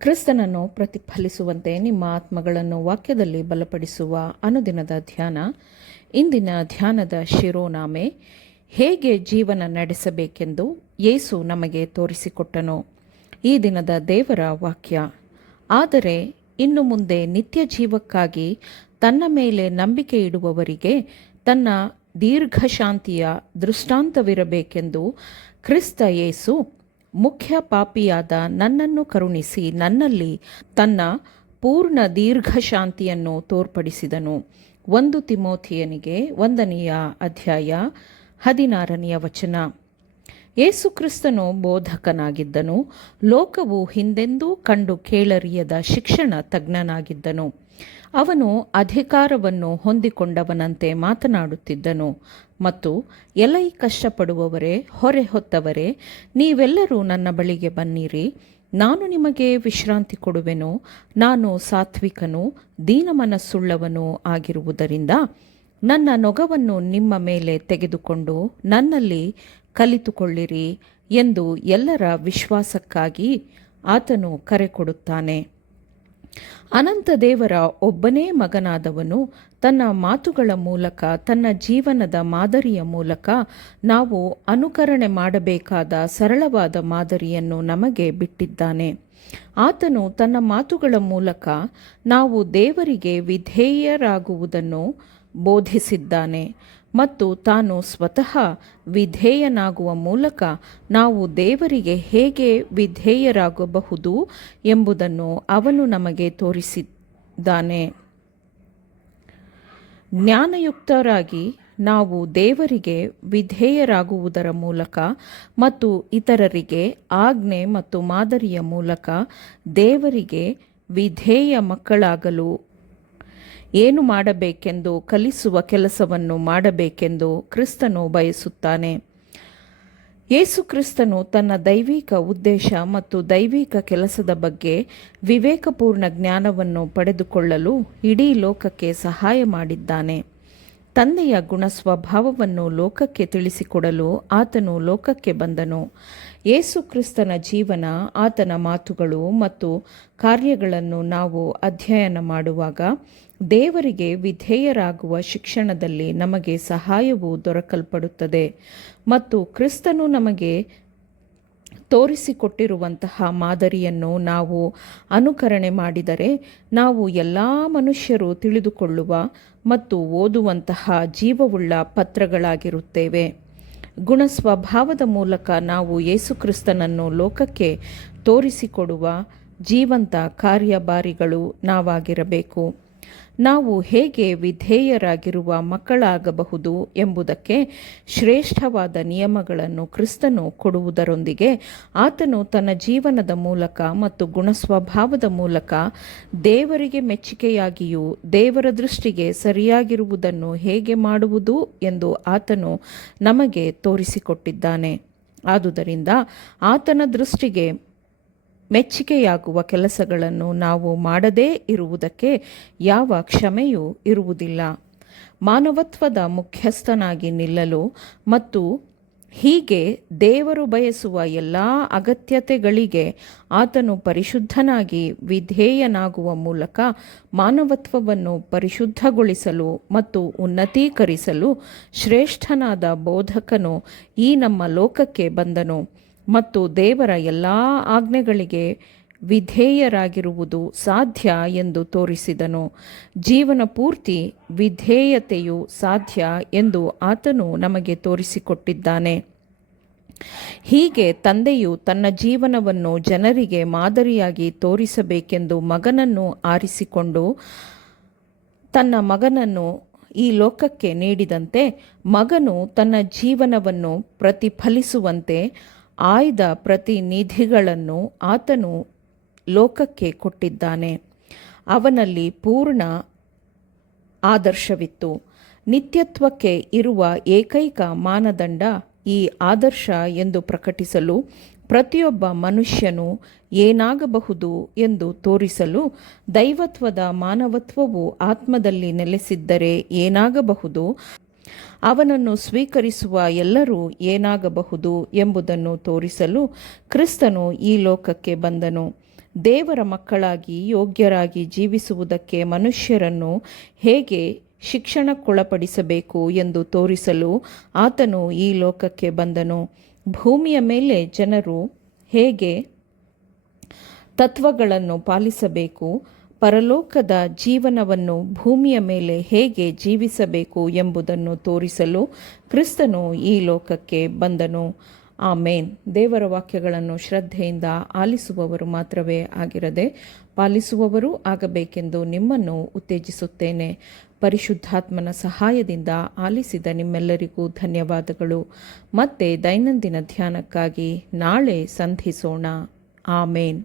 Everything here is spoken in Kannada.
ಕ್ರಿಸ್ತನನ್ನು ಪ್ರತಿಫಲಿಸುವಂತೆ ನಿಮ್ಮ ಆತ್ಮಗಳನ್ನು ವಾಕ್ಯದಲ್ಲಿ ಬಲಪಡಿಸುವ ಅನುದಿನದ ಧ್ಯಾನ. ಇಂದಿನ ಧ್ಯಾನದ ಶಿರೋನಾಮೆ, ಹೇಗೆ ಜೀವನ ನಡೆಸಬೇಕೆಂದು ಯೇಸು ನಮಗೆ ತೋರಿಸಿಕೊಟ್ಟನು. ಈ ದಿನದ ದೇವರ ವಾಕ್ಯ, ಆದರೆ ಇನ್ನು ಮುಂದೆ ನಿತ್ಯ ಜೀವಕ್ಕಾಗಿ ತನ್ನ ಮೇಲೆ ನಂಬಿಕೆ ಇಡುವವರಿಗೆ ತನ್ನ ದೀರ್ಘಶಾಂತಿಯ ದೃಷ್ಟಾಂತವಿರಬೇಕೆಂದು ಕ್ರಿಸ್ತ ಯೇಸು ಮುಖ್ಯ ಪಾಪಿಯಾದ ನನ್ನನ್ನು ಕರುಣಿಸಿ ನನ್ನಲ್ಲಿ ತನ್ನ ಪೂರ್ಣ ದೀರ್ಘಶಾಂತಿಯನ್ನು ತೋರ್ಪಡಿಸಿದನು. 1 ತಿಮೋಥೆಯನಿಗೆ 1ನೆಯ ಅಧ್ಯಾಯ 16ನೆಯ ವಚನ. ಯೇಸು ಕ್ರಿಸ್ತನು ಬೋಧಕನಾಗಿದ್ದನು. ಲೋಕವು ಹಿಂದೆಂದೂ ಕಂಡು ಕೇಳರಿಯದ ಶಿಕ್ಷಣ ತಜ್ಞನಾಗಿದ್ದನು. ಅವನು ಅಧಿಕಾರವನ್ನು ಹೊಂದಿಕೊಂಡವನಂತೆ ಮಾತನಾಡುತ್ತಿದ್ದನು ಮತ್ತು ಎಲೈ ಕಷ್ಟಪಡುವವರೇ, ಹೊರೆ ಹೊತ್ತವರೇ, ನೀವೆಲ್ಲರೂ ನನ್ನ ಬಳಿಗೆ ಬನ್ನಿರಿ, ನಾನು ನಿಮಗೆ ವಿಶ್ರಾಂತಿ ಕೊಡುವೆನು. ನಾನು ಸಾತ್ವಿಕನೂ ದೀನಮನಸ್ಸುಳ್ಳವನೂ ಆಗಿರುವುದರಿಂದ ನನ್ನ ನೊಗವನ್ನು ನಿಮ್ಮ ಮೇಲೆ ತೆಗೆದುಕೊಂಡು ನನ್ನಲ್ಲಿ ಕಲಿತುಕೊಳ್ಳಿರಿ ಎಂದು ಎಲ್ಲರ ವಿಶ್ವಾಸಕ್ಕಾಗಿ ಆತನು ಕರೆ ಕೊಡುತ್ತಾನೆ. ಅನಂತ ದೇವರ ಒಬ್ಬನೇ ಮಗನಾದವನು ತನ್ನ ಮಾತುಗಳ ಮೂಲಕ, ತನ್ನ ಜೀವನದ ಮಾದರಿಯ ಮೂಲಕ ನಾವು ಅನುಕರಣೆ ಮಾಡಬೇಕಾದ ಸರಳವಾದ ಮಾದರಿಯನ್ನು ನಮಗೆ ಬಿಟ್ಟಿದ್ದಾನೆ. ಆತನು ತನ್ನ ಮಾತುಗಳ ಮೂಲಕ ನಾವು ದೇವರಿಗೆ ವಿಧೇಯರಾಗುವುದನ್ನು ಬೋಧಿಸಿದ್ದಾನೆ ಮತ್ತು ತಾನು ಸ್ವತಃ ವಿಧೇಯನಾಗುವ ಮೂಲಕ ನಾವು ದೇವರಿಗೆ ಹೇಗೆ ವಿಧೇಯರಾಗಬಹುದು ಎಂಬುದನ್ನು ಅವನು ನಮಗೆ ತೋರಿಸಿದ್ದಾನೆ. ಜ್ಞಾನಯುಕ್ತರಾಗಿ ನಾವು ದೇವರಿಗೆ ವಿಧೇಯರಾಗುವುದರ ಮೂಲಕ ಮತ್ತು ಇತರರಿಗೆ ಆಜ್ಞೆ ಮತ್ತು ಮಾದರಿಯ ಮೂಲಕ ದೇವರಿಗೆ ವಿಧೇಯ ಮಕ್ಕಳಾಗಲು ಏನು ಮಾಡಬೇಕೆಂದು ಕಲಿಸುವ ಕೆಲಸವನ್ನು ಮಾಡಬೇಕೆಂದು ಕ್ರಿಸ್ತನು ಬಯಸುತ್ತಾನೆ. ಯೇಸು ಕ್ರಿಸ್ತನು ತನ್ನ ದೈವಿಕ ಉದ್ದೇಶ ಮತ್ತು ದೈವಿಕ ಕೆಲಸದ ಬಗ್ಗೆ ವಿವೇಕಪೂರ್ಣ ಜ್ಞಾನವನ್ನು ಪಡೆದುಕೊಳ್ಳಲು ಇಡೀ ಲೋಕಕ್ಕೆ ಸಹಾಯ ಮಾಡಿದ್ದಾನೆ. ತಂದೆಯ ಗುಣಸ್ವಭಾವವನ್ನು ಲೋಕಕ್ಕೆ ತಿಳಿಸಿಕೊಡಲು ಆತನು ಲೋಕಕ್ಕೆ ಬಂದನು. ಯೇಸು ಕ್ರಿಸ್ತನ ಜೀವನ, ಆತನ ಮಾತುಗಳು ಮತ್ತು ಕಾರ್ಯಗಳನ್ನು ನಾವು ಅಧ್ಯಯನ ಮಾಡುವಾಗ ದೇವರಿಗೆ ವಿಧೇಯರಾಗುವ ಶಿಕ್ಷಣದಲ್ಲಿ ನಮಗೆ ಸಹಾಯವು ದೊರಕಲ್ಪಡುತ್ತದೆ ಮತ್ತು ಕ್ರಿಸ್ತನು ನಮಗೆ ತೋರಿಸಿಕೊಟ್ಟಿರುವಂತಹ ಮಾದರಿಯನ್ನು ನಾವು ಅನುಕರಣೆ ಮಾಡಿದರೆ ನಾವು ಎಲ್ಲ ಮನುಷ್ಯರು ತಿಳಿದುಕೊಳ್ಳುವ ಮತ್ತು ಓದುವಂತಹ ಜೀವವುಳ್ಳ ಪತ್ರಗಳಾಗಿರುತ್ತೇವೆ. ಗುಣಸ್ವಭಾವದ ಮೂಲಕ ನಾವು ಯೇಸುಕ್ರಿಸ್ತನನ್ನು ಲೋಕಕ್ಕೆ ತೋರಿಸಿಕೊಡುವ ಜೀವಂತ ಕಾರ್ಯಭಾರಿಗಳು ನಾವಾಗಿರಬೇಕು. ನಾವು ಹೇಗೆ ವಿಧೇಯರಾಗಿರುವ ಮಕ್ಕಳಾಗಬಹುದು ಎಂಬುದಕ್ಕೆ ಶ್ರೇಷ್ಠವಾದ ನಿಯಮಗಳನ್ನು ಕ್ರಿಸ್ತನು ಕೊಡುವುದರೊಂದಿಗೆ ಆತನು ತನ್ನ ಜೀವನದ ಮೂಲಕ ಮತ್ತು ಗುಣಸ್ವಭಾವದ ಮೂಲಕ ದೇವರಿಗೆ ಮೆಚ್ಚುಗೆಯಾಗಿಯೂ ದೇವರ ದೃಷ್ಟಿಗೆ ಸರಿಯಾಗಿರುವುದನ್ನು ಹೇಗೆ ಮಾಡುವುದು ಎಂದು ಆತನು ನಮಗೆ ತೋರಿಸಿಕೊಟ್ಟಿದ್ದಾನೆ. ಆದುದರಿಂದ ಆತನ ದೃಷ್ಟಿಗೆ ಮೆಚ್ಚುಗೆಯಾಗುವ ಕೆಲಸಗಳನ್ನು ನಾವು ಮಾಡದೇ ಇರುವುದಕ್ಕೆ ಯಾವ ಕ್ಷಮೆಯೂ ಇರುವುದಿಲ್ಲ. ಮಾನವತ್ವದ ಮುಖ್ಯಸ್ಥನಾಗಿ ನಿಲ್ಲಲು ಮತ್ತು ಹೀಗೆ ದೇವರು ಬಯಸುವ ಎಲ್ಲ ಅಗತ್ಯತೆಗಳಿಗೆ ಆತನು ಪರಿಶುದ್ಧನಾಗಿ ವಿಧೇಯನಾಗುವ ಮೂಲಕ ಮಾನವತ್ವವನ್ನು ಪರಿಶುದ್ಧಗೊಳಿಸಲು ಮತ್ತು ಉನ್ನತೀಕರಿಸಲು ಶ್ರೇಷ್ಠನಾದ ಬೋಧಕನು ಈ ನಮ್ಮ ಲೋಕಕ್ಕೆ ಬಂದನು ಮತ್ತು ದೇವರ ಎಲ್ಲ ಆಜ್ಞೆಗಳಿಗೆ ವಿಧೇಯರಾಗಿರುವುದು ಸಾಧ್ಯ ಎಂದು ತೋರಿಸಿದನು. ಜೀವನ ಪೂರ್ತಿ ವಿಧೇಯತೆಯು ಸಾಧ್ಯ ಎಂದು ಆತನು ನಮಗೆ ತೋರಿಸಿಕೊಟ್ಟಿದ್ದಾನೆ. ಹೀಗೆ ತಂದೆಯು ತನ್ನ ಜೀವನವನ್ನು ಜನರಿಗೆ ಮಾದರಿಯಾಗಿ ತೋರಿಸಬೇಕೆಂದು ಮಗನನ್ನು ಆರಿಸಿಕೊಂಡು ತನ್ನ ಮಗನನ್ನು ಈ ಲೋಕಕ್ಕೆ ನೀಡಿದಂತೆ ಮಗನು ತನ್ನ ಜೀವನವನ್ನು ಪ್ರತಿಫಲಿಸುವಂತೆ ಆಯ್ದ ಪ್ರತಿನಿಧಿಗಳನ್ನು ಆತನು ಲೋಕಕ್ಕೆ ಕೊಟ್ಟಿದ್ದಾನೆ. ಅವನಲ್ಲಿ ಪೂರ್ಣ ಆದರ್ಶವಿತ್ತು. ನಿತ್ಯತ್ವಕ್ಕೆ ಇರುವ ಏಕೈಕ ಮಾನದಂಡ ಈ ಆದರ್ಶ ಎಂದು ಪ್ರಕಟಿಸಲು, ಪ್ರತಿಯೊಬ್ಬ ಮನುಷ್ಯನು ಏನಾಗಬಹುದು ಎಂದು ತೋರಿಸಲು, ದೈವತ್ವದ ಮಾನವತ್ವವು ಆತ್ಮದಲ್ಲಿ ನೆಲೆಸಿದ್ದರೆ ಏನಾಗಬಹುದು, ಅವನನ್ನು ಸ್ವೀಕರಿಸುವ ಎಲ್ಲರೂ ಏನಾಗಬಹುದು ಎಂಬುದನ್ನು ತೋರಿಸಲು ಕ್ರಿಸ್ತನು ಈ ಲೋಕಕ್ಕೆ ಬಂದನು. ದೇವರ ಮಕ್ಕಳಾಗಿ ಯೋಗ್ಯರಾಗಿ ಜೀವಿಸುವುದಕ್ಕೆ ಮನುಷ್ಯರನ್ನು ಹೇಗೆ ಶಿಕ್ಷಣಕ್ಕೊಳಪಡಿಸಬೇಕು ಎಂದು ತೋರಿಸಲು ಆತನು ಈ ಲೋಕಕ್ಕೆ ಬಂದನು. ಭೂಮಿಯ ಮೇಲೆ ಜನರು ಹೇಗೆ ತತ್ವಗಳನ್ನು ಪಾಲಿಸಬೇಕು, ಪರಲೋಕದ ಜೀವನವನ್ನು ಭೂಮಿಯ ಮೇಲೆ ಹೇಗೆ ಜೀವಿಸಬೇಕು ಎಂಬುದನ್ನು ತೋರಿಸಲು ಕ್ರಿಸ್ತನು ಈ ಲೋಕಕ್ಕೆ ಬಂದನು. ಆಮೇನ್. ದೇವರ ವಾಕ್ಯಗಳನ್ನು ಶ್ರದ್ಧೆಯಿಂದ ಆಲಿಸುವವರು ಮಾತ್ರವೇ ಆಗಿರದೆ ಪಾಲಿಸುವವರೂ ಆಗಬೇಕೆಂದು ನಿಮ್ಮನ್ನು ಉತ್ತೇಜಿಸುತ್ತೇನೆ. ಪರಿಶುದ್ಧಾತ್ಮನ ಸಹಾಯದಿಂದ ಆಲಿಸಿದ ನಿಮ್ಮೆಲ್ಲರಿಗೂ ಧನ್ಯವಾದಗಳು. ಮತ್ತೆ ದೈನಂದಿನ ಧ್ಯಾನಕ್ಕಾಗಿ ನಾಳೆ ಸಂಧಿಸೋಣ. ಆಮೇನ್.